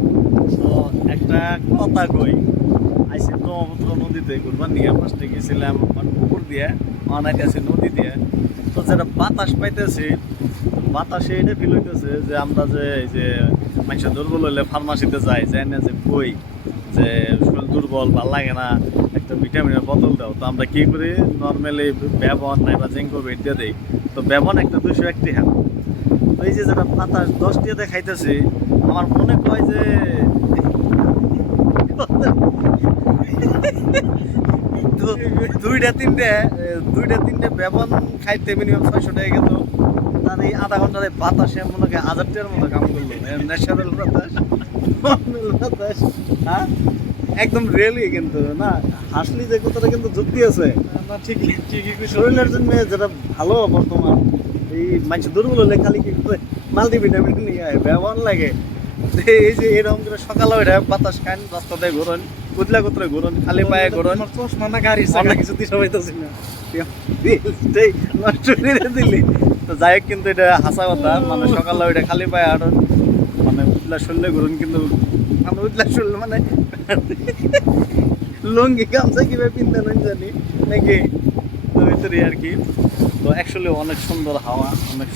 তো একটা কথা কই, আইসি ব্রহ্মপুত্র নদীতে ঘুরবার নিয়ে ফার্স্টে গেছিলাম পুকুর দিয়ে, অনাইতেছি নদী দিয়ে। তো যেটা বাতাস পাইতেছি, বাতাসে এটা ফিল হইতেছে যে আমরা যে এই যে মানুষের দুর্বল হইলে ফার্মাসিতে যাই, যাই না যে কই যে শরীর দুর্বল, ভাল লাগে না, একটা ভিটামিনের বোতল দাও। তো আমরা কি করি, নর্মালি ব্যবহার নাই বা জিঙ্কো বেড দিয়ে দিই। তো ব্যবহার একটা 201 হ্যাঁ। তো এই যে যেটা বাতাস 10 দিয়ে দেখাইতেছি, আমার মনে হয় যে তো দুইটা তিনটে বেবন খাইতে মিনিমাম 600 টাকা গেল। তার এই আধা ঘন্টার এই বাতাসে মনে হয় 1000 টাকার মতো কাম করলো। ন্যাচারাল বাতাস, নর্মাল বাতাস, হ্যাঁ একদম রিয়েলি। কিন্তু না, হাসলি যে কথাটা কিন্তু যুক্তি আছে। না ঠিকই ঠিকই শরীরের জন্য যেটা ভালো বর্তমান, এই মানুষ দুর্বল হলে খালি কি করে মাল্টিভিটামিন নিয়ে আয় ব্যবহার লাগে। এই যে এরকম করে সকালে ওইটা বাতাস খান, রাস্তাতে ঘুরন, কুতলা কুতরা ঘুরন, খালি পায়ে ঘুরন, তোমার চশমা না গাড়ি অনেক কিছু দিশা পাইতেছি না, রিলসটাই নষ্ট করে দিলি। তো যাই হোক, কিন্তু এটা হাসা কথা। মানে সকালে ওইটা খালি পায়ে হাঁটন, মানে উতলা শরীরে ঘুরন, কিন্তু মানে উতলা শরীর মানে লুঙ্গি গামছা কিভাবে পিনতে নই জানি নাকি, তো ভিতরে আর কি। তো অ্যাকচুয়ালি অনেক সুন্দর হাওয়া, অনেক